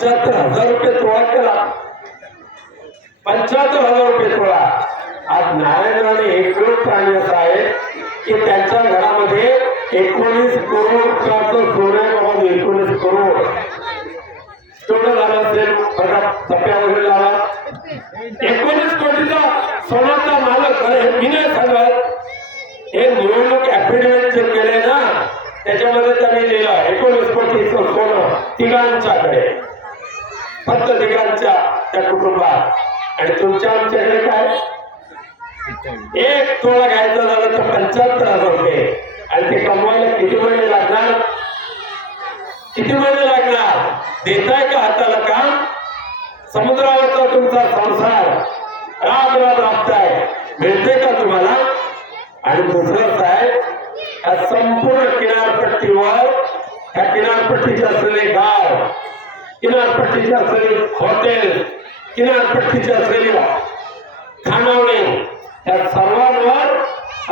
75,000 रुपये तोळा केला. 75,000 रुपये तोळा. आज नारायणराणे एकूण प्राणी असा आहे की त्यांच्या घरामध्ये 19 करोड रुपयाचं सोनं आहे बाबा. 19 करोड तेवढं झालं असेल बघा. टप्प्या वगैरे लावा. 19 कोटीचा सोन्याचा मालक. अरे मी नाही सांगत, हे निवडणूक ऍफिडेव्हिट जे केले ना त्याच्यामध्ये त्यांनी लिहिलं 19 कोटीचं सोनं तिघांच्याकडे, फक्त तिघांच्या त्या कुटुंबात. आणि तुमच्या आमच्याकडे काय, एक तोळा घ्यायचा झालं तर 75,000 रुपये. आणि ते कमवायला किती महिने लागणार, किती महिने लागणार. देताय का हाताला काम. समुद्रावरचा तुमचा संसार राब राब राबताय, मिळते का तुम्हाला. आणि दुसरंच आहे, या संपूर्ण किनारपट्टीवर, या किनारपट्टीचे असलेले गाव, किनारपट्टीचे असलेले हॉटेल, किनारपट्टीचे असलेली खानावळे, या सर्वांवर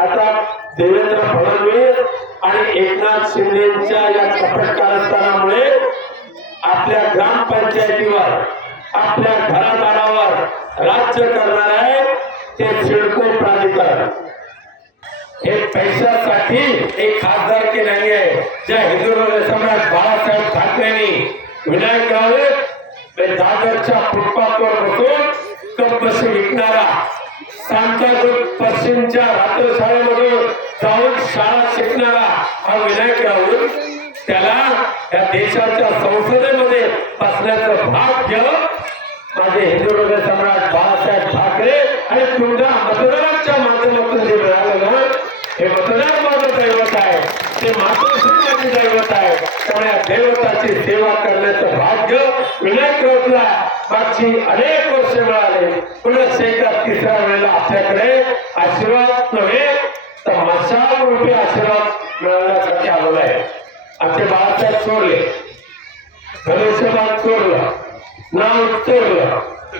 आता देवेंद्र फडणवीस आणि एकनाथ शिंदेच्या या कपट कारस्थानामुळे आपल्या ग्रामपंचायतीवर, आपल्या घरादारावर राज्य करणार आहे ते सिडको प्राधिकरण. हे पैशासाठी एक खासदारकी नाही आहे. ज्या हिंदू सम्राट बाळासाहेब ठाकरेंनी विनायक राऊत दादरच्या फुटपाथवर बसून कपबशी विकणारा, सांताक्रूज पश्चिमच्या रात्रशाळेमध्ये जाऊन शाळा शिकणारा हा विनायक राऊत, त्याला या देशाच्या संसदेमध्ये बसण्याचं भाग्य माझे हिंदू हृदय सम्राट बाळासाहेब ठाकरे आणि तुमच्या मतदारांच्या माध्यमातून जे मिळालं ना, हे मतदार माझं दैवत आहे, ते मातृश्री दैवत आहे. त्यामुळे या दैवताची सेवा करण्याचं भाग्य विनायक राऊतला मागची अनेक वर्ष मिळाले. पुन्हा एकदा तिसऱ्या वेळेला आपल्याकडे आशीर्वाद नव्हे तर मशाल रूपी आशीर्वाद मिळवण्यासाठी आलेला आहे. आमचे बाळासाहेब चोरले, धनुष्यबाण चोरलं, नाव चोरलं.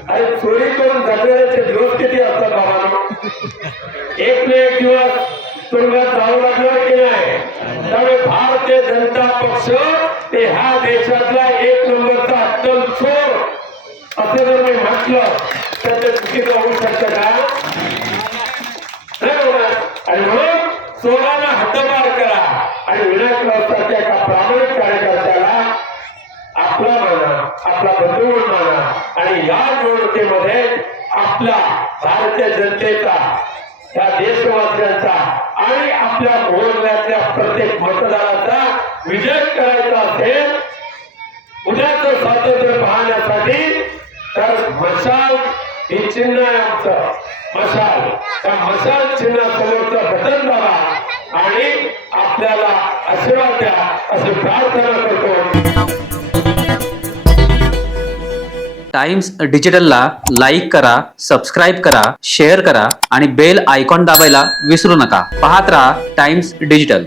आणि चोरी करून जगण्याचे दिवस किती असतात बाबांना. एक ना एक दिवस तुरुंगात जावं लागणार की नाही. त्यामुळे भारतीय जनता पक्ष ते ह्या देशातला एक नंबरचा अट्टल चोर असं जर मी म्हटलं तर ते चुकीचं होऊ शकतं का. आणि म्हणून चोरांना हद्दपार करा आणि विनायक राऊतांच्या एका प्रामाणिक कार्यकर्त्याला आपला माना, आपला बंधू माना. आणि या निवडणुकीमध्ये आपला भारतीय जनतेचा, या देशवासियांचा आणि आपल्या मोहल्ल्यातल्या प्रत्येक मतदाराचा विजय करायचा असेल उद्याचं स्वातंत्र्य पाहण्यासाठी, तर मशाल हे चिन्ह आहे आमचं. मशाल, त्या मशाल चिन्हासमोरचं बटन दाबा आणि आपल्याला आशीर्वाद द्या अशी प्रार्थना करतो. टाइम्स डिजिटलला लाईक करा, सबस्क्राईब करा, शेअर करा आणि बेल आयकॉन दाबायला विसरू नका. पाहत रहा टाइम्स डिजिटल.